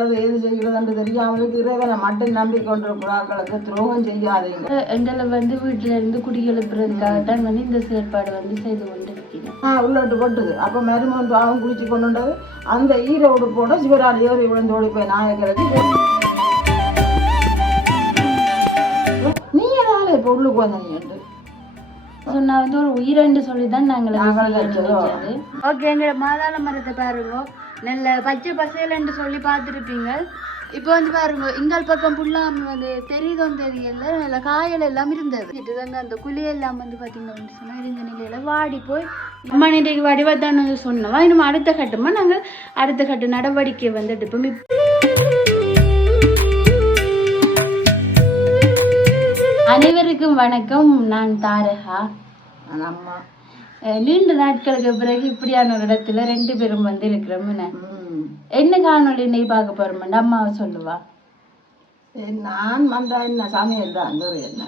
எது செய்கிறதுன்னு தெரியாமலுக்கு இறைவனை மட்டும் நம்பிக்கொண்டிருக்கிறார்களுக்கு துரோகம் செய்யாதீங்க. எங்களை வீட்டுல இருந்து குடியெழுப்புறதுக்காகத்தான் இந்த செயற்பாடு செய்து கொண்டிருக்கிறேன். உள்ளட்டு போட்டுது. அப்ப மருமகன் பாவம் குளிச்சு கொண்டுண்டது அந்த ஈரோடு போட சிவராஜ் ஏறி விழுந்தோடி போய் நாயகருக்கு நீ ஏதாவது இப்ப உள்ளுக்கு வந்தீங்க நான் ஒரு உயிரென்று சொல்லிதான் நாங்கள் ஓகே. எங்களோட மாதாள மரத்தை பாருங்க, நல்ல பச்சை பசையல்னு சொல்லி பார்த்துருப்பீங்க. இப்போ பாருங்க, எங்கள் பக்கம் ஃபுல்லாக தெரியுதோன்னு தெரியல, நல்ல காயல் எல்லாம் இருந்தது. இதுதாங்க அந்த குழியெல்லாம் பார்த்தீங்கன்னு சொன்னால் இருந்த நிலையில் வாடி போய் அம்மா இன்றைக்கு வடிவத்தானு சொன்னோம். இன்னும் அடுத்த கட்டமாக நாங்கள் அடுத்த கட்ட நடவடிக்கை எடுப்போம். அனைவருக்கும் வணக்கம். நான் தாரகா. அம்மா நீண்ட நாட்களுக்கு பிறகு இப்படியான ஒரு இடத்துல 2 பேரும் இருக்கிறோம். என்ன காணொலி நீ பார்க்க போறோம் அம்மாவை சொல்லுவா. நான் வந்தா என்ன சமையல் தான் என்ன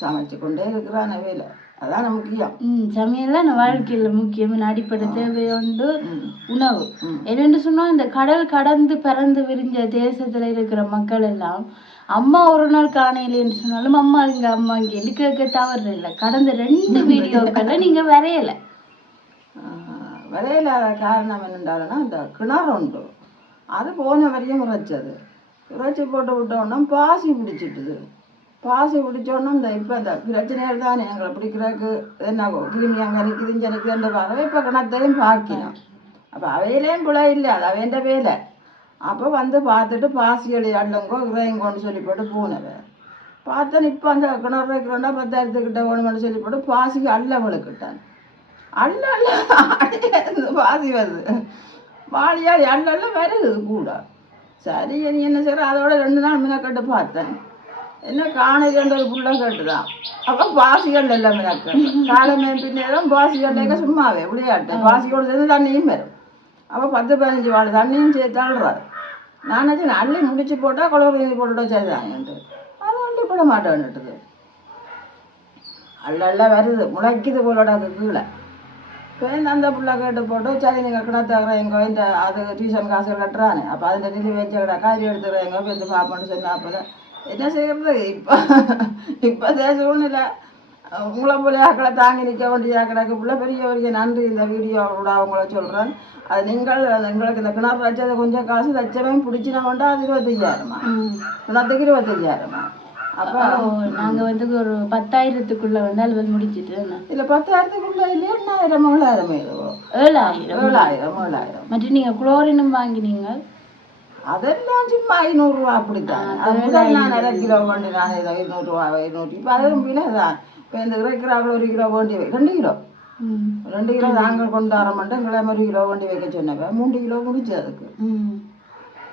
சமைச்சு கொண்டே இருக்கிறான வேலை அதான் முக்கியம். சமையல் தான் வாழ்க்கையில முக்கியம். அடிப்படை தேவையோண்டு உணவு. என்னென்று சொன்னா இந்த கடல் கடந்து பறந்து விரிஞ்ச தேசத்துல இருக்கிற மக்கள் எல்லாம் அம்மா ஒரு நாள் காணையிலேன்னு சொன்னாலும் அம்மா இங்கே கேட்க தவறு இல்லை. கடந்த 2 வீடியோக்களை நீங்க வரையல காரணம் என்னென்றாலும்னா இந்த கிணறு உண்டு, அது போன வரையும் இறைச்சி போட்டு விட்டோன்னா பாசி பிடிச்சிட்டுது. பாசி பிடிச்சோன்னா இந்த இப்போ இந்த பிரச்சனைகள் தானே எங்களை பிடிக்கிறதுக்கு என்ன கிருமி அங்கே நிற்குது இங்கே நிற்குதுன்ற பறவை இப்போ கிணத்தையும் பாக்கினோம். அப்போ அவையிலேயும் பிள்ளை இல்லை, அது அவையண்ட வேலை. அப்போ பார்த்துட்டு பாசிகளி அள்ளங்கோ இறையங்கோன்னு சொல்லி போட்டு போனவன் பார்த்தேன். இப்போ அந்த கிணறு வைக்கிறோன்னா 10,000 வேணுமென்னு சொல்லி போட்டு பாசிக்கு அள்ளவளுக்கிட்டான். அள்ள பாசி வருது, வாளியால் அள்ள வருது கூட. சரி நீ என்ன செய்கிற, அதோட 2 நாள் மினக்கட்டு பார்த்தேன். என்ன காணையிலேன்ற ஒரு புள்ள கேட்டுதான். அப்போ பாசிகள் எல்லாம் மினக்கட்டு காலமே பின்னேரம் பாசிகள் சும்மாவே விளையாட்டு பாசியோடு சேர்ந்து தண்ணியும் வரும். அப்போ 10-15 வாள் தண்ணியும் சேர்த்து அள்ளுறாரு. நான் அள்ளி முடிச்சு போட்டால் குளவரி போட்டுட்டா சரிதாங்கன்ட்டு அதை அள்ளி போட மாட்டேன்னுட்டுது. அள்ள வருது, முளைக்குது போலோட கீழே. இப்போ அந்த பிள்ளை கேட்டு போட்டு சரி நீங்கள் கிணத்துற எங்கோ இந்த அது டியூஷன் காசு கட்டுறானே, அப்போ அதில் நிதி வச்ச கடை காரி எடுத்துக்கிறேன் எங்கோ போய் பார்ப்போன்னு சொன்னால் அப்போ என்ன செய்கிறது. இப்போ சூழ்நிலை உங்களை போல ஆக்களை தாங்கி நிற்க வேண்டிய ஆக்கடைக்கு பிள்ளை பெரிய நன்றி. இந்த வீடியோவோட அவங்கள சொல்கிறேன். அது நீங்கள் எங்களுக்கு இந்த கிணறு வச்சது கொஞ்சம் காசு லட்சமே பிடிச்சினா வேண்டா அது 25,000 கிணத்துக்கு 25,000. அப்போ நாங்கள் ஒரு 10,000க்குள்ள அலுவல் முடிச்சுட்டு இல்லை 10,000க்குள்ள இல்லையா 8,000 7,000 மற்றும் நீங்கள் குளோரினும் வாங்கினீங்க அதெல்லாம் சும்மா 500 ரூபா அப்படித்தான். அதுதான் நான் 1/2 கிலோ வேண்டி நான் 500 ரூபா 500. இப்போ அதுவும் விலை தான். இப்போ இந்த இருக்கிறார்கள் 1 கிலோ வேண்டி 2 கிலோ நாங்கள் கொண்டு வர மாட்டோம். எங்களை 1 கிலோ வேண்டி வைக்க சொன்னவன் 3 கிலோ முடிச்சு அதுக்கு.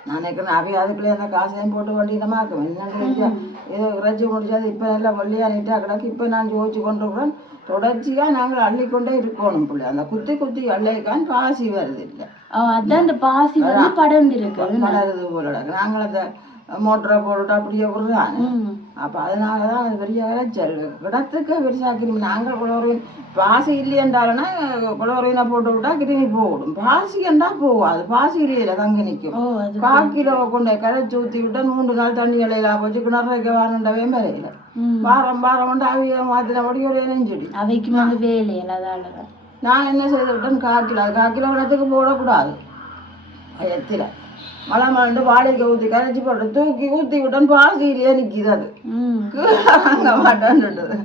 நான் நினைக்கிறேன் அவைய அதுக்குள்ளே அந்த காசையும் போட்டு வண்டினமாக்குவேன். என்னன்னு ஏதோ இறைச்சி முடிச்சாது இப்போ நல்லா வள்ளியாக நீட்டாக கிடக்கு. இப்போ நான் யோசிச்சு கொண்டு இருக்கிறேன் தொடர்ச்சியாக நாங்கள் அள்ளிக்கொண்டே இருக்கணும். பிள்ளை அந்த குத்தி அள்ளிக்கான் பாசி வருது இல்லை. அதான் அந்த பாசி படருது போல நாங்கள் அந்த மோட்டரை போட்டுட்டு அப்படியே விடுறாங்க. அப்போ அதனால தான் அது பெரிய விளைச்சல் கிடத்துக்கு பெருசாக கிருமி. நாங்கள் குளோரின் பாசி இல்லையென்றாலும்னா குளோரினை போட்டு விட்டா கிருமி போடும். பாசி என்றா போகாது, பாசி இல்லையில தங்க நிற்கும். 1/4 கிலோ கொண்டு கரைச்சி ஊற்றி விட்டா 3 நாள் தண்ணி இலையில போச்சு கிணறு வைக்க வாரண்டவே வரையில வாரம் அவிய மாத்தினபடி ஒரு நெஞ்சடி அவைக்கு வேலையில. நான் என்ன செய்து விட்டேன் 1/4 கிலோ 1/4 கிலோ கிணத்துக்கு போடக்கூடாது. பயத்தில் மழை மழை வாழைக்கு ஊற்றி கரைச்சி போட்டு தூக்கி ஊற்றி விட்டோன்னு பாசியிலேயே நிற்கிது. அது வாங்க மாட்டேன்னுட்டுது.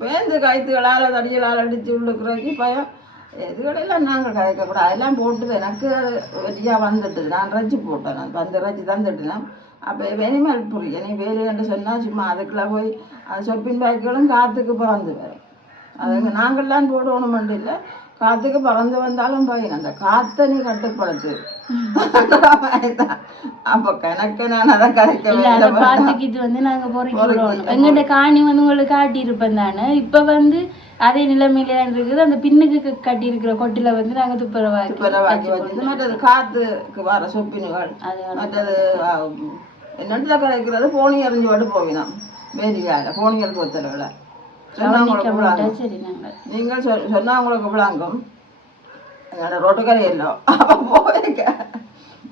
பேருந்து கைத்துகளால் தடிகளால் அடித்து உள்ளுக்குறதுக்கு பயம். இதுகளெல்லாம் நாங்கள் கதைக்கக்கூடாது. அதெல்லாம் போட்டுது எனக்கு அது வெற்றியாக வந்துட்டுது. நான் இறைச்சி போட்டேன், நான் 10 இறைச்சி தந்துட்டேன். அப்போ வெனிமல் புரிய நீ வேலைன்னு சொன்னால் சும்மா அதுக்குள்ளே போய் அது சொப்பின் பேக்குகளும் காற்றுக்கு பிறந்து வரும். அதுங்க நாங்கள்லாம் போடணுமெண்டு இல்லை, காற்றுக்கு பறந்து வந்தாலும் போய் அந்த காற்றை நீ கட்டுப்படுத்து. அப்போ கணக்கு நான் அதை கதைக்க நாங்க போறோம். எங்கிட்ட காணி உங்களுக்கு காட்டியிருப்பேன் தானே. இப்ப அதே நிலைமையில இருக்குது. அந்த பின்னுக்கு கட்டி இருக்கிற கொட்டில நாங்க துப்புரவாக்கி வச்சு மற்றது காத்துக்கு வர சொப்பினுகள் மற்றது என்னத்துல கரைக்கிறது போனி எறிஞ்சு விட்டு போவினோம். வேலியால போனியல் போத்தல நீங்கள் சொன்னா உங்களுக்கு விளங்கும். ரோட்டுக்கரை எல்லாம் அப்போ போயிருக்க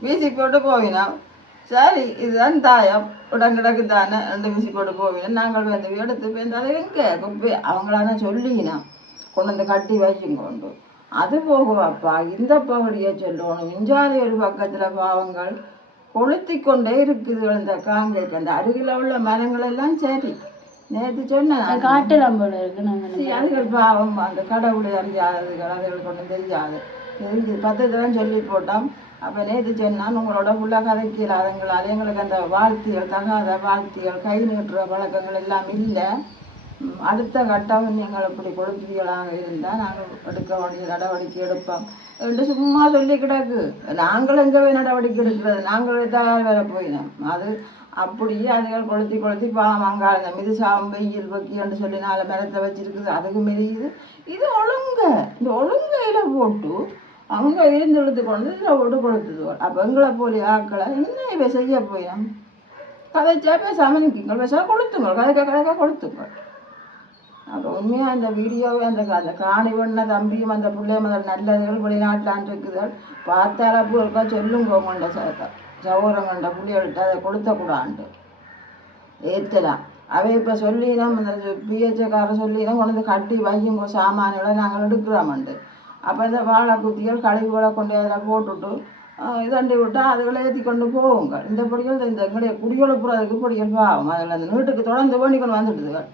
வீசி போட்டு போவினோம். சரி இதுதான் தாயம் உடங்கிடக்கு தானே 2 மிசி போட்டு போவேன் நாங்கள் வந்து எடுத்து போயிருந்தாலே எங்கே குப்பை அவங்களான சொல்லினா கொண்டு வந்து கட்டி வச்சுங்கொண்டு அது போகுவாப்பா இந்த பகுதியை சொல்லணும் இஞ்சாலி ஒரு பக்கத்தில் பாவங்கள் கொளுத்தி கொண்டே இருக்குது இந்த காங்கைக்கு அந்த அருகில் உள்ள மரங்கள் எல்லாம் சரி நேற்று சொன்னேன் காட்டலாம் போல இருக்கு நாங்கள் அதுகள் பாவம் அந்த கடவுளை அறியாததுகள் அதுகளுக்கு ஒன்றும் தெரியாது தெரிஞ்சு 10 தரம் சொல்லி போட்டோம் அப்போ நேற்று சொன்னான் உங்களோட புள்ள கதைக்கிறாதுங்களால் எங்களுக்கு அந்த வாழ்த்திகள் தகாத வாழ்த்திகள் கை நீட்டுற பழக்கங்கள் எல்லாம் இல்லை அடுத்த கட்டம் நீங்கள் இப்படி கொழுப்பீர்களாக இருந்தால் நாங்கள் எடுக்க வேண்டிய நடவடிக்கை எடுப்போம் என்று சும்மா சொல்லி கிடக்கு நாங்கள் எங்கே நடவடிக்கை எடுக்கிறது நாங்கள் தயார் வேற போயினோம் அது அப்படியே அதுகள் கொளுத்தி பாவங்க இந்த மிதுசாவும் வெயில் வைக்கின்னு சொல்லி 4 மரத்தை வச்சிருக்குது அதுக்கு மெரியுது இது இந்த ஒழுங்கையில் போட்டு அவங்க இழுத்து கொண்டு இதில் விட்டு கொளுத்துது அப்போ எங்களை போலி ஆக்களை என்ன இவை செய்ய போயினோம் கதைச்சா பேசாமல் நிற்குங்கள் பேச கொளுத்துங்கள் கதைக்க கொளுத்துங்கள் அப்போ உண்மையாக அந்த வீடியோவை அந்த காணி பண்ண தம்பியும் அந்த பிள்ளை முதல் நல்லதுகள் வெளிநாட்டிலான் இருக்குதுகள் பார்த்தாலப்போ இருக்கா சொல்லுங்க கொண்ட சௌரம் கண்ட புள்ளிகள்கிட்ட அதை கொளுத்தக்கூடாண்டு ஏற்றலாம் அவை இப்போ சொல்லினோம் இந்த பிஹெச்காரர் சொல்லினோம் கொண்டு வந்து கட்டி வையுங்க சாமான்களை நாங்கள் எடுக்கிறோம்ண்டு அப்போ இந்த வாழை குத்திகள் கழிவுகளை கொண்டு அதில் போட்டுட்டு இதண்டி விட்டால் அதுகளை ஏற்றி கொண்டு போவோங்க இந்த பொடிகள் இந்த எங்களுடைய குடியெழுப்புறதுக்கு பொடிகள் பாவம் அதில் அந்த வீட்டுக்கு தொடர்ந்து வேண்டி கொண்டு வந்துட்டுதுகள்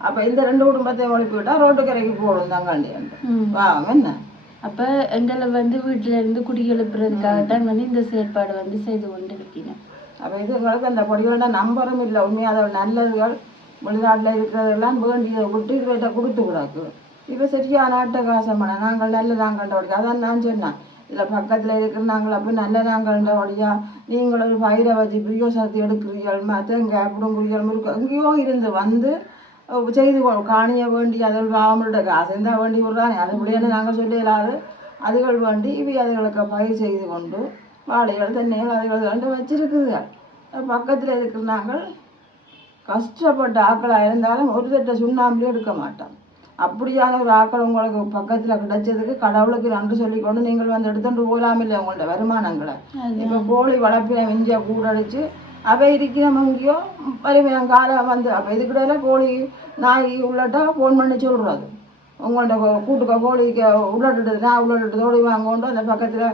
அப்போ இந்த 2 குடும்பத்தையும் ஒழிப்பு விட்டால் ரோட்டுக்கரைக்கு போடும் தங்காண்டி பாவம் என்ன அப்போ எங்களை வந்து வீட்டில இருந்து குடியெழுப்புறதுக்காகத்தான் வந்து இந்த செயற்பாடு வந்து செய்து கொண்டு இருக்கீங்க அப்போ இது எங்களுக்கு அந்த பொடிகளோட நம்பரும் இல்லை உண்மையாக அதோட நல்லதுகள் வெளிநாட்டில் இருக்கிறதெல்லாம் வேண்டியதை விட்டு இவர்கிட்ட கொடுத்து கூடாது இப்போ சரியான அட்டகாசமான நாங்கள் நல்ல நாங்கள்ட அதான் நான் சொன்னேன் இதில் பக்கத்தில் இருக்கிற நாங்கள் அப்போ நல்ல நாங்கள்ட வழியா நீங்கள் ஒரு பயிரை வச்சு பிரியோசனத்தை எடுக்கிறீர்கள் தேங்காய் புடுங்குறீர்கள் முறுக்கு எங்கேயோ இருந்து வந்து செய்து காணிய வேண்டி அதில் அவங்களோட காசு இருந்தால் வேண்டி விடுறானே அது முடியாது நாங்கள் சொல்லலாது அதுகள் வேண்டி இவை அதுகளுக்கு பயிர் செய்து கொண்டு வாழைகள் தென்னைகள் அதுகள் ரெண்டு வச்சிருக்குது பக்கத்தில் இருக்கிற நாங்கள் கஷ்டப்பட்ட ஆக்களாக இருந்தாலும் ஒரு தட்டை சுண்ணாம்புலேயே எடுக்க மாட்டோம் அப்படியான ஒரு ஆக்கள் உங்களுக்கு பக்கத்தில் கிடைச்சதுக்கு கடவுளுக்கு நன்றி சொல்லிக்கொண்டு நீங்கள் வந்து எடுத்துட்டு போகலாமில்லை உங்கள்ட்ட வருமானங்களை இப்போ கோழி வளர்ப்பின மிஞ்சிய கூடடிச்சு அவை இருக்கிறோம் எங்கேயோ வருவேன் காலம் வந்து அப்போ இதுக்கிடையில கோழி நாய் உள்ளட்டா ஃபோன் பண்ணி சொல்கிறது உங்கள்கிட்ட கூட்டுக்க கோழிக்கு உள்ளட்டுது நான் உள்ளட்டு தோழி வாங்கோண்டு அந்த பக்கத்தில்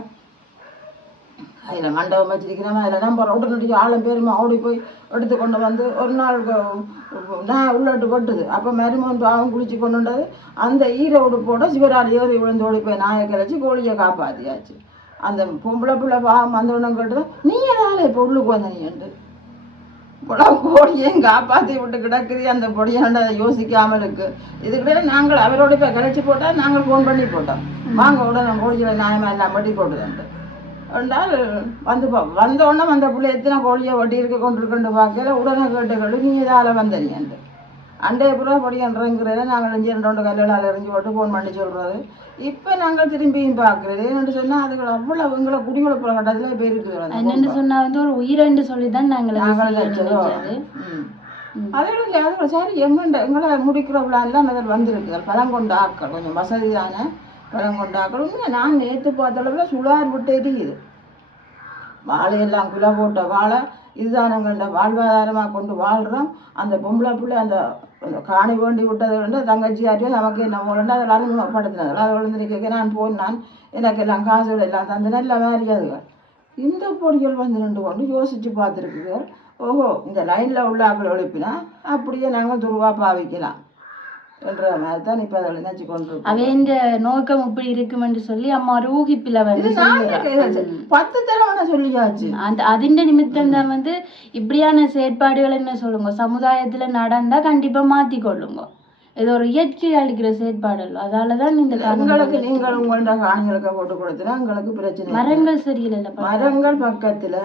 அதில் மண்டபம் வச்சிருக்கிறோம் அதில் நம்பர் உடனடியாக ஆளும் பேருமா ஓடி போய் எடுத்து கொண்டு வந்து ஒரு நாள் நான் உள்ளட்டு பட்டுது அப்போ மருமன் பாவம் குளிச்சு கொண்டு வந்தது அந்த ஈரோடு போட சிவரால் ஏறி விழுந்து ஓடி போய் நாயை கிளச்சி கோழியை காப்பாற்றியாச்சு அந்த பொம்பளை பிள்ளை பாவம் வந்தோடனே கேட்டது நீ எதால இப்போ உள்ளுக்கு வந்த நீண்டு கோழியையும் காப்பாற்றி விட்டு கிடக்குது அந்த பொடியாண்ட அதை யோசிக்காமல் இருக்கு இதுக்கிட்ட நாங்கள் அவரோட இப்போ கிளச்சி போட்டால் நாங்கள் ஃபோன் பண்ணி போட்டோம் வாங்க உடனே கோழியில் நியாயமாக எல்லாம் வட்டி போட்டுதுண்டு என்றால் வந்து வந்தோடனே அந்த பிள்ளை எத்தனை கோழியை வட்டி இருக்க கொண்டிருக்குன்னு பார்க்கல உடனே கேட்டுக்கள் நீ எதால் வந்தீங்கன்ட்டு அண்டைய புறா பொடியன்றங்கிறத நாங்கள் 2 கல்லால் எறிஞ்சு போட்டு ஃபோன் பண்ணி சொல்கிறது இப்போ நாங்கள் திரும்பியும் பார்க்குறது என்னென்னு சொன்னால் அதுகள் அவ்வளோ எங்களை குடிவெழுப்புற கட்டத்தில் போய் இருக்குது என்னென்னு சொன்னால் வந்து ஒரு உயிரெண்டு சொல்லி தான் நாங்கள் வச்சதோ அதோட இல்லை அதுகள் சரி எங்களை முடிக்கிற விழாலாம் அதில் வந்திருக்கு பழம் கொண்ட ஆக்கள் கொஞ்சம் வசதியான பழம் கொண்ட ஆக்கள் உண்மையாக நான் நேற்று பார்த்தளவில் சுழார் விட்டு எரியுது வாழையெல்லாம் குலை போட்ட வாழை இதுதான் எங்கள்ட வாழ்வாதாரமாக கொண்டு வாழ்கிறோம் அந்த பொம்பளை பிள்ளை அந்த காணி வேண்டி விட்டது வந்து தங்கச்சியாட்டியோ நமக்கு என்ன வேண்டு அதில் அறிமுகப்படுத்தினது அதை விழுந்திருக்க நான் போனான் எனக்கு எல்லாம் காசுகள் எல்லாம் தந்து நல்ல மாதிரியாதுகள் இந்த பொடிகள் வந்து 2 கொண்டு யோசித்து பார்த்துருக்குது ஓஹோ இந்த லைனில் உள்ள ஆக்கள் எழுப்பினா அப்படியே நாங்கள் துருவா பாவிக்கலாம் என்ற மாதிரி தான் இப்போ அதை நினைச்சு கொண்டு அவன் நோக்கம் இப்படி இருக்குமென்று சொல்லி அம்மா ஒரு ஊகிப்பில வந்து 10 தடவை சொல்லியாச்சு அந்த அதிண்ட நிமித்தம் தான் வந்து இப்படியான செயற்பாடுகள் என்ன சொல்லுங்க சமுதாயத்துல நடந்தா கண்டிப்பா மாத்தி கொள்ளுங்க இது ஒரு இயற்கை அளிக்கிற செயற்பாடு இல்லை அதாலதான் இந்த எங்களுக்கு நீங்கள் உங்கள்ட காணிகளுக்கு போட்டு கொடுத்தா எங்களுக்கு பிரச்சனை மரங்கள் சரியில்லை மரங்கள் பக்கத்துல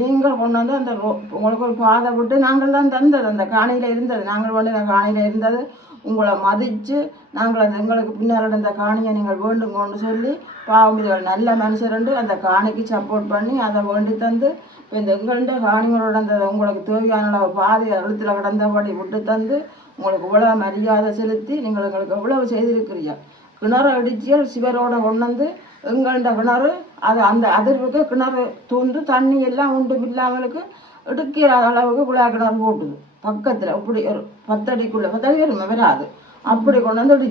நீங்கள் கொண்டு வந்து அந்த உங்களுக்கு ஒரு பாதை விட்டு நாங்கள் தான் தந்தது அந்த காணியில் இருந்தது நாங்கள் வந்து அந்த காணியில் இருந்தது உங்களை மதித்து நாங்கள் அந்த எங்களுக்கு பின்னால் அந்த காணியை நீங்கள் வேண்டுங்கன்னு சொல்லி பாவம் இதுகள் நல்ல மனுஷருண்டு அந்த காணிக்கு சப்போர்ட் பண்ணி அதை வேண்டி தந்து இப்போ இந்த எங்கள்கிட்ட காணிகளோட அந்த உங்களுக்கு தேவையான பாதை அழுத்தில் கிடந்தபடி விட்டு தந்து உங்களுக்கு இவ்வளோ மரியாதை செலுத்தி நீங்கள் எங்களுக்கு எவ்வளவு செய்திருக்கிறீங்க கிணறு அடிச்சியல் சிவரோட கொண்டு வந்து எங்கள்ட கிணறு அது அந்த அதிர்வுக்கு கிணறு தூண்டு தண்ணி எல்லாம் உண்டு இல்லாமலுக்கு எடுக்கிற அளவுக்கு குழாய் கிணறு போட்டுது பக்கத்தில் இப்படி ஒரு 10 அடிக்குள்ளே 10 அடி வருமே வராது அப்படி கொண்டு வந்து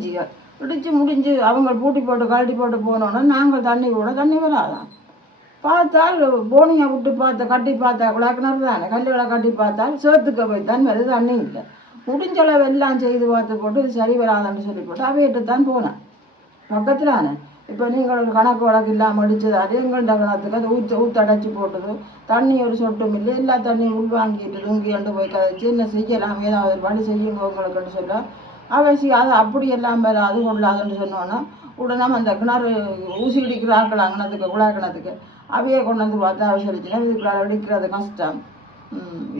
இடிச்சு முடிஞ்சு அவங்க பூட்டி போட்டு கழட்டி போட்டு போனோன்னா நாங்கள் தண்ணி வராதான் பார்த்தால் போனியை விட்டு கட்டி பார்த்தா குழாய் கிணறு தானே கல்லுகளை கட்டி பார்த்தால் சேர்த்துக்க போய் தான் வருது தண்ணி இல்லை முடிஞ்சளவு எல்லாம் செய்து பார்த்து போட்டு இது சரி வராதுன்னு சொல்லி போட்டு அவையிட்டு தான் போனேன் பக்கத்தில் தானே இப்போ நீங்கள் கணக்கு வழக்கு இல்லாமல் அடிச்சதாரு எங்கள்ட கிணத்துக்கு அது ஊற்றடைச்சி போட்டது தண்ணி ஒரு சொட்டும் இல்லை எல்லா தண்ணியும் உள்வாங்கிட்டு தூங்கிட்டு போய் கதைச்சு என்ன செய்யலாம் ஏதாவது ஒரு வழி செய்யுங்க உங்களுக்குன்னு சொல்ல அவசியம் அது அப்படி எல்லாம் அது கொள்ளாதுன்னு சொன்னோன்னா உடனே அந்த கிணறு ஊசி இடிக்கிற ஆக்கலாம் கிணத்துக்கு குழாய் கிணத்துக்கு அவையே கொண்டு வந்து பார்த்தா அவசரிச்சுன்னா இதுக்குள்ளார அடிக்கிறது கஷ்டம்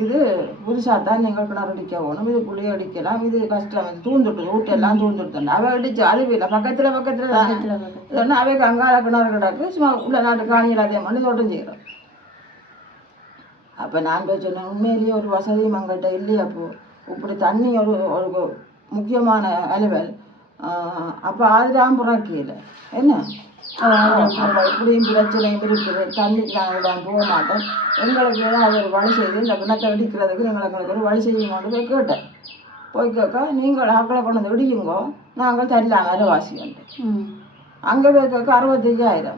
இது புதுசாக தான் நீங்கள் கிணறு அடிக்க போகணும் இதுக்குள்ளேயே அடிக்கலாம் இது கஷ்டம் இது தூந்துட்டு வீட்டெல்லாம் தூந்துட்டு அவ அடிச்சு அழுவில்லை பக்கத்தில் தான் இல்லைன்னா அவைக்கு அங்கால கிணறு கிடக்கு சும்மா உள்ள நாட்டு காணியில் அதே மாதிரி தோட்டம் செய்கிறோம் அப்போ நான் போய் சொன்னேன் உண்மையிலேயே ஒரு வசதியும் எங்கள்கிட்ட இல்லையா அப்போ இப்படி தண்ணி ஒரு முக்கியமான அலுவல் அப்போ அதுதான் புறக்கையில் என்ன அப்போ இப்படியும் பிரச்சனையும் இருக்குது தண்ணிக்கு நாங்கள் போக மாட்டோம் எங்களுக்கு ஏதாவது ஒரு வழி செய்து இந்த கிணத்தை அடிக்கிறதுக்கு எங்களுக்கு ஒரு வழி செய்யும் கொண்டு போய் கேட்டேன் போய் கேட்க நீங்கள் ஆக்களை கொண்டு வந்து இடியுங்கோ நாங்கள் தரலாம் விலைவாசிட்டு அங்கே போய் கேட்க 65,000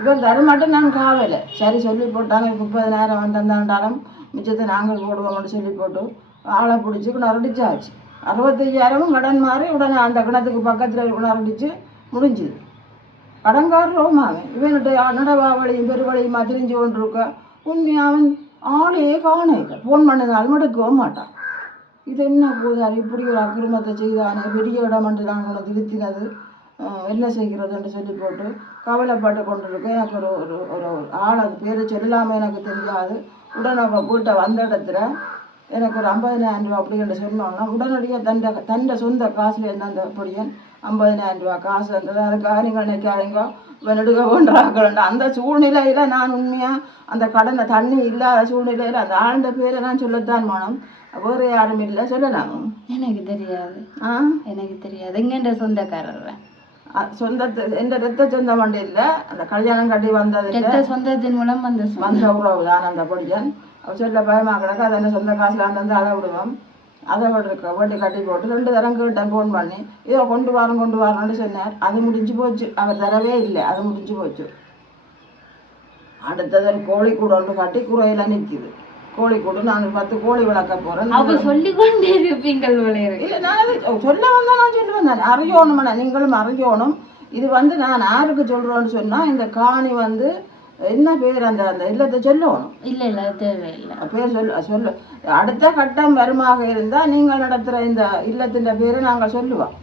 இவர் தரமாட்டேன் நாங்கள் காவலை சரி சொல்லி போட்டாங்க 30,000 வந்தாண்டாலும் மிச்சத்தை நாங்கள் போடுவோம்னு சொல்லி போட்டு ஆளை பிடிச்சி கிணறு அடிச்சாச்சு 65,000 கடன் மாறி உடனே அந்த கிணத்துக்கு பக்கத்தில் ஒரு கிணறு அடிச்சு முடிஞ்சுது கடன்காரரோமாவன் இவன்கிட்ட நடவாவளியும் பெருவழியுமா தெரிஞ்சு கொண்டிருக்க உண்மையாவன் ஆளையே காணல ஃபோன் பண்ணினாலும் எடுக்கவும் மாட்டான் இது என்ன போதார் இப்படி ஒரு அக்கிரமத்தை செய்தானே பெரிய இடமன்று நான் கொண்டு திருத்தினது என்ன செய்கிறதுன்னு சொல்லி போட்டு கவலைப்பட்டு கொண்டிருக்கேன் எனக்கு ஒரு ஒரு ஆள் அது பேரை சொல்லாமல் எனக்கு தெரியாது உடனே வீட்டை வந்த இடத்துல எனக்கு ஒரு 50,000 ரூபா அப்படின்னு சொன்னோன்னா உடனடியாக தண்டை சொந்த காசுல இருந்த அந்த பொடியன் 50,000 ரூபா காசு இருந்தது அதுக்காக நீங்கள் நினைக்காதீங்க எடுக்க வேண்டாங்க அந்த சூழ்நிலையில் நான் உண்மையாக அந்த கடனை தண்ணி இல்லாத சூழ்நிலையில் அந்த ஆழ்ந்த பேரை நான் சொல்லத்தான் மனம் வேறு யாரும் இல்லை சொல்லலாம் எனக்கு தெரியாது எங்கென்ற சொந்தக்காரர் சொந்தத்து எந்த ரத்த சொந்தம் வண்டி இல்லை அந்த கல்யாணம் கட்டி வந்தது சொந்தத்தின் மூலம் வந்த உறவு தான் அந்த பொடியன் சொல்ல பயமாக கிடக்கு அதை என்ன சொந்த காசில் அந்தந்து அதை விடுவோம் அதை வண்டி கட்டி போட்டு 2 தரம் கேட்டேன் ஃபோன் பண்ணி இதோ கொண்டு வரணும்னு சொன்னார் அது முடிஞ்சு போச்சு அவர் தரவே இல்லை அது முடிஞ்சு போச்சு அடுத்தது கோழிக்கூடு ஒன்று கட்டி குறையில நிற்கிது கோழிக்கூடு நான் 10 கோழி வளர்க்க போகிறேன் சொல்லிக்கொண்டே இருப்பீங்கள் இல்லை நான் சொல்ல வந்தா நான் சொல்லுவேன் நான் அறியணும் நீங்களும் அறியணும் இது நான் யாருக்கு சொல்கிறோன்னு சொன்னால் இந்த காணி என்ன பேர் அந்த அந்த இல்லத்தை சொல்லணும் இல்லை தேவையில்லை பேர் சொல்ல அடுத்த கட்டம் வருமாக இருந்தால் நீங்கள் நடத்துகிற இந்த இல்லத்தின் பேரை நாங்கள் சொல்லுவோம்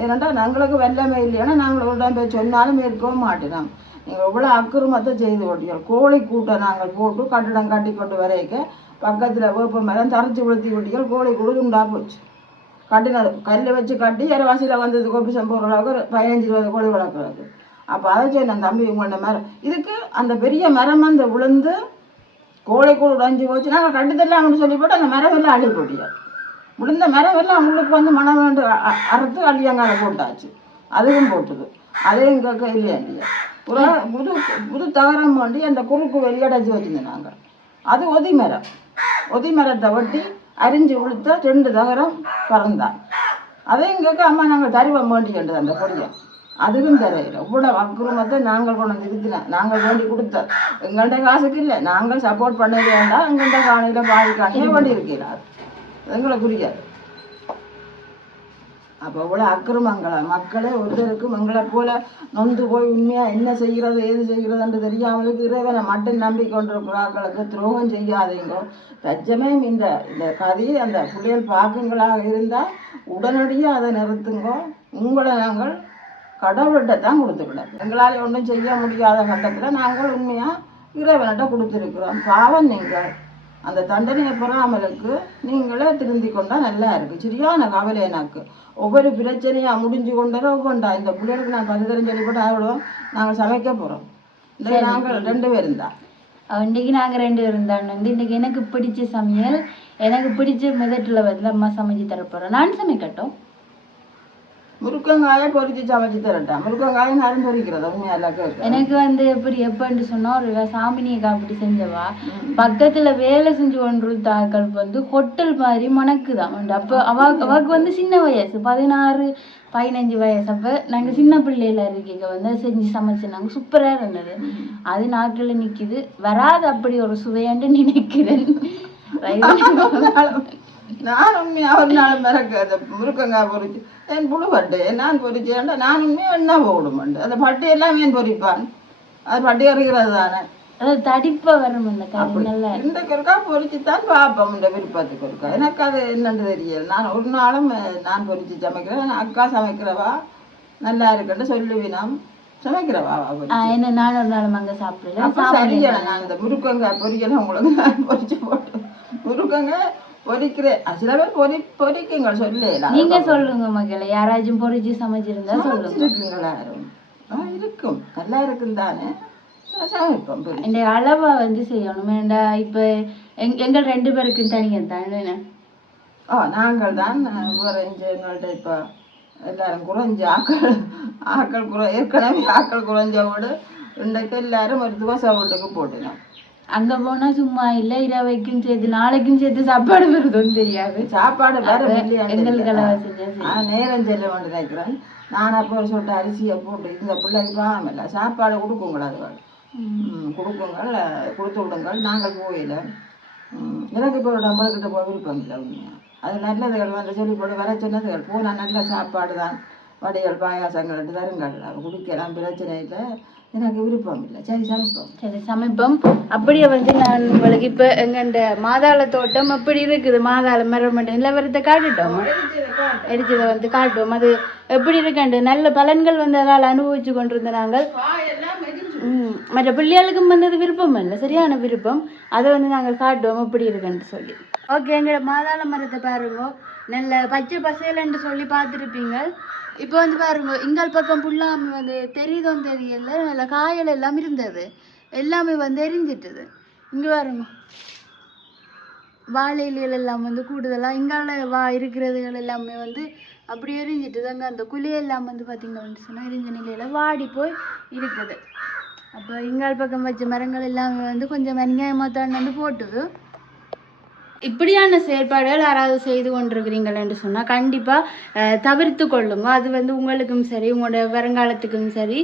ஏனென்றால் எங்களுக்கு வெள்ளமே இல்லைன்னா நாங்கள் ஒரு டைம் போய் சொன்னாலும் இருக்கவும் மாட்டோம் நீங்கள் இவ்வளோ அக்கிரமத்தை செய்து ஓட்டியோம் கோழி கூட்டை நாங்கள் போட்டு கட்டிடம் கட்டி கொண்டு வரைக்க பக்கத்தில் வேப்ப மரம் தரைச்சி விழுத்தி விட்டியல் கோழி கூடு உண்டா போச்சு கட்டினது கல் வச்சு கட்டி இரவாசியில் வந்தது கோபிசம் போகிற அளவுக்கு 15-20 கோழி வளர்க்குறது அப்போ அதை சொன்னேன் தம்பி உங்களோட மரம் இதுக்கு அந்த பெரிய மரம் விழுந்து கோழிக்கூடு உடைஞ்சி போச்சு நாங்கள் கட்டித்தரலாம்னு சொல்லி போட்டு அந்த மரம் எல்லாம் அள்ளி போட்டியார் விழுந்த மரம் எல்லாம் அவங்களுக்கு மனம் வேண்டு அறுத்து அள்ளியங்கால போட்டாச்சு அதுவும் போட்டுது அதையும் கேட்க இல்லையா ஒரு புது தகரம் வேண்டி அந்த குறுக்கு வெளியடைச்சி வச்சுருந்தோம் நாங்கள் அது ஒதி மரத்தை வெட்டி அரிஞ்சு விழுத்த 2 தகரம் பறந்தான் அதையும் கேட்க அம்மா நாங்கள் தருவம் வேண்டியது அந்த பொடியை அதுவும் தெரியல இவ்வளோ அக்கிரமத்தை நாங்கள் கொண்டு வந்து இருக்கிறோம் நாங்கள் வேண்டி கொடுத்தோம் எங்கள்கிட்ட காசுக்கு இல்லை நாங்கள் சப்போர்ட் பண்ண வேண்டாம் எங்கள்கிட்ட காணியில் பாதி காணியே வேண்டி இருக்கிறார் எங்களை புரியாது அப்போ இவ்வளோ அக்கிரமங்களை மக்களே ஒருத்தருக்கும் எங்களை போல நொந்து போய் உண்மையாக என்ன செய்கிறது ஏது செய்கிறதுன்னு தெரியாமலுக்கு இறைவனை மட்டும் நம்பிக்கொண்டிருக்கிறார்களுக்கு துரோகம் செய்யாதீங்க தச்சமே இந்த கதையை அந்த பிள்ளைகள் பார்க்குங்களாக இருந்தால் உடனடியாக அதை நிறுத்துங்க உங்களை நாங்கள் கடவுள்கிட்ட தான் கொடுத்துக்கிட்டோம் எங்களால் ஒன்றும் செய்ய முடியாத கட்டத்தில் நாங்கள் உண்மையாக இறைவன்கிட்ட கொடுத்துருக்குறோம் பாவம் நீங்கள் அந்த தண்டனையை பெறாமலுக்கு நீங்களே திருந்தி கொண்டால் நல்லா இருக்குது சரியான கவலை எனக்கு ஒவ்வொரு பிரச்சனையாக முடிஞ்சு கொண்டே ஒவ்வொன்றா இந்த பிள்ளைகளுக்கு நான் 10 தரம் சொல்லிப்பட்டு ஆகிடுவோம் நாங்கள் சமைக்க போகிறோம் இல்லை நாங்கள் 2 பேர் இருந்தால் இன்றைக்கி நாங்கள் 2 பேர் இருந்தாங்க இன்றைக்கி எனக்கு பிடிச்ச சமையல் எனக்கு பிடிச்ச மெதட்டில் அம்மா சமைச்சு தரப்போகிறோம் நான் சமைக்கட்டும் முருக்கங்காயை பொரிச்சு சமைச்சு தரட்டா. முருக்கங்காயும் யாரும் பொரிக்கிறது உண்மையா கேட்க. எனக்கு வந்து எப்படின்னு சொன்னா ஒரு சாமினியை அப்படி செஞ்சவா பக்கத்துல வேலை செஞ்சு கொண்டு தாக்கள் வந்து ஹோட்டல் மாதிரி மணக்குதான். அப்ப அவக்கு வந்து சின்ன வயசு 16-15 வயசு. அப்ப நாங்க சின்ன பிள்ளையில இருக்கீங்க வந்து செஞ்சு சமைச்சிருந்தாங்க. சூப்பரா இருந்தது. அது நாட்டுல நிக்குது வராது அப்படி ஒரு சுவையாண்டு நினைக்கிறேன். நான் உண்மையா ஒரு நாள் மிளகு அந்த முருக்கங்காய் பொரிச்சு என் புழு பட்டு நான் பொரிச்சேன்டா நான் உண்மையாக என்ன போடுமாண்டு அந்த பட்டு எல்லாம் மீன் பொரிப்பான். அது பட்டு அறிகிறது தானே தடிப்பா வரும். இந்த குறுக்கா பொரிச்சுத்தான் பார்ப்போம் இந்த விருப்பத்துக்கு இருக்கா. எனக்கு அது என்னன்னு தெரியல. நான் ஒரு நாளும் நான் பொரிச்சு சமைக்கிறேன். அக்கா சமைக்கிறவா நல்லா இருக்குன்னு சொல்லுவினம் சமைக்கிறவா என்ன நான் ஒரு நாளும் அங்கே சாப்பிடல. சரியா நான் இந்த முருக்கங்காய் பொரிக்கலாம் உங்களுக்கு நான் பொரிச்சு போட்டு முருக்கங்காய் பொரிக்கிறேன். சில பேர் பொரிக்குங்க சொல்லல. நீங்க சொல்லுங்க மக்களை யாராச்சும் பொரிச்சு சமைச்சிருந்தா சொல்லுங்க. இருக்குங்களா இருக்கும் நல்லா இருக்கும் தானே சமைப்போம். இந்த அளவா வந்து செய்யணும். இப்ப எங்கள் 2 பேருக்கும் தனியாக தானே. நாங்கள் தான் குறைஞ்சு எங்கள்கிட்ட இப்போ எல்லாரும் குறைஞ்சு ஆக்கள் ஏற்கனவே ஆக்கள் குறைஞ்சவோடு இன்றைக்கு எல்லாரும் ஒரு தோசை வீட்டுக்கு போட்டுனோம். அங்க போனா சும்மா இல்ல இரவைக்கும் சேர்த்து நாளைக்கும் சேர்த்து சாப்பாடு வருதுன்னு தெரியாது. சாப்பாடு வேற எங்களுக்கு நேரம் செல்ல வேண்டி நினைக்கிறேன். நான் அப்போ ஒரு சொட்டு அரிசியை போட்டு இந்த பிள்ளைக்கு பாவம் இல்லை சாப்பாடு கொடுக்குங்களா அதுகள் கொடுக்குங்கள் கொடுத்து விடுங்கள். நாங்கள் போயில எனக்கு இப்போ நம்மள்கிட்ட போய் விருப்பம் இல்லை உண்மையாக. அது நல்லதுகள் வந்து சொல்லி போட்டு வர சொன்னதுகள் போனால் நல்ல சாப்பாடு தான் வடைகள் பாயாசங்கள் தருங்கள் குடிக்கலாம் பிரச்சனை இல்லை. எனக்கு விருப்பம் இல்லை. சரி சமைப்போம். அப்படியே வந்து நான் உங்களுக்கு இப்போ எங்கண்ட மாதாள தோட்டம் அப்படி இருக்குது. மாதாள மரம் மட்டும் நிலவரத்தை காட்டுட்டோம். எடுத்ததை வந்து காட்டுவோம். அது எப்படி இருக்காண்டு நல்ல பலன்கள் வந்து அதால் அனுபவிச்சு கொண்டிருந்த நாங்கள். மற்ற பிள்ளைகளுக்கும் வந்து அது விருப்பம் இல்லை சரியான விருப்பம். அதை வந்து நாங்கள் காட்டுவோம் எப்படி இருக்குன்னு சொல்லி. ஓகே எங்களோட மாதாள மரத்தை பாருங்க நல்ல பச்சை பசையிலன்னு சொல்லி பார்த்துருப்பீங்க. இப்போ வந்து பாருங்க எங்கள் பக்கம் ஃபுல்லாமே வந்து தெரியுதோன்னு தெரியல நல்ல காயல் எல்லாம் இருந்தது எல்லாமே வந்து எரிஞ்சிட்டுது. இங்கே பாருங்க வாழை இலைகள் எல்லாம் வந்து கூடுதலாக இங்கால இருக்கிறதுகள் எல்லாமே வந்து அப்படி எரிஞ்சிட்டுது. அங்கே அந்த குழியெல்லாம் வந்து பார்த்தீங்கன்னு சொன்னால் எரிஞ்ச நிலையில் வாடி போய் இருக்குது. அப்போ இங்கால் பக்கம் வச்ச மரங்கள் எல்லாமே வந்து கொஞ்சம் வெங்காயமாக தான் வந்து போட்டுது. இப்படியான செயற்பாடுகள் யாராவது செய்து கொண்டிருக்கிறீங்கள் என்று சொன்னால் கண்டிப்பாக தவிர்த்து கொள்ளுங்க. அது வந்து உங்களுக்கும் சரி உங்களோட வருங்காலத்துக்கும் சரி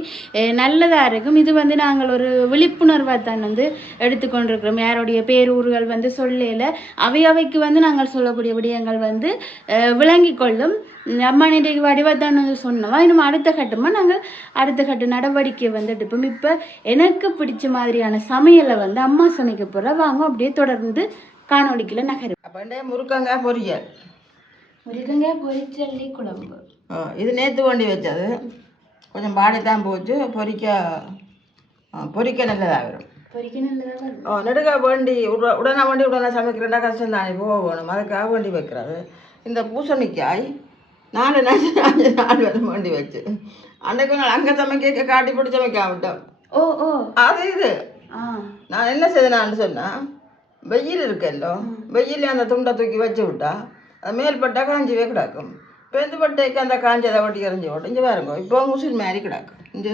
நல்லதாக இருக்கும். இது வந்து நாங்கள் ஒரு விழிப்புணர்வாக தான் வந்து எடுத்துக்கொண்டிருக்கிறோம். யாருடைய பேரூர்கள் வந்து சொல்லல அவைக்கு வந்து நாங்கள் சொல்லக்கூடிய விடயங்கள் வந்து விளங்கி கொள்ளும். அம்மா இன்றைக்கு வடிவத்தான் வந்து சொன்னோம். இன்னும் அடுத்த கட்டமாக நாங்கள் அடுத்த கட்ட நடவடிக்கை வந்து எடுப்போம். இப்போ எனக்கு பிடிச்ச மாதிரியான சமையலை வந்து அம்மா சமைக்க போகிற வாங்க அப்படியே தொடர்ந்து காணொலிக்குள்ள நகரு. அப்போ முருக்கங்காய் பொரியல் முருக்கங்காய் பொரிச்சல்லி குழம்பு. இது நேற்று வண்டி வச்சது கொஞ்சம் பாடி தான் போச்சு. பொரிக்க நல்லதாக வரும். நெடுக்க வேண்டி உடனே சமைக்கிறேன்னா கஷ்டம் தானே போகணும். அதுக்காக வேண்டி வைக்கிறது. இந்த பூசணிக்காய் 4 நாள் வேண்டி வச்சு அன்றைக்கு நாள் அங்கே சமைக்க காட்டி போட்டு சமைக்க விட்டோம். அது இது நான் என்ன செய்தேன்னு சொன்னேன் வெயில் இருக்கல்லோ வெயில் அந்த துண்டை தூக்கி வச்சு விட்டா அது மேல்பட்டா காஞ்சிவே கிடக்கும். பெந்து பட்டைக்கு அந்த காஞ்சதை ஒட்டி எறிஞ்சி விட்டு இங்கே பாருங்க இப்போ முசில் மாதிரி கிடக்கும். இங்கே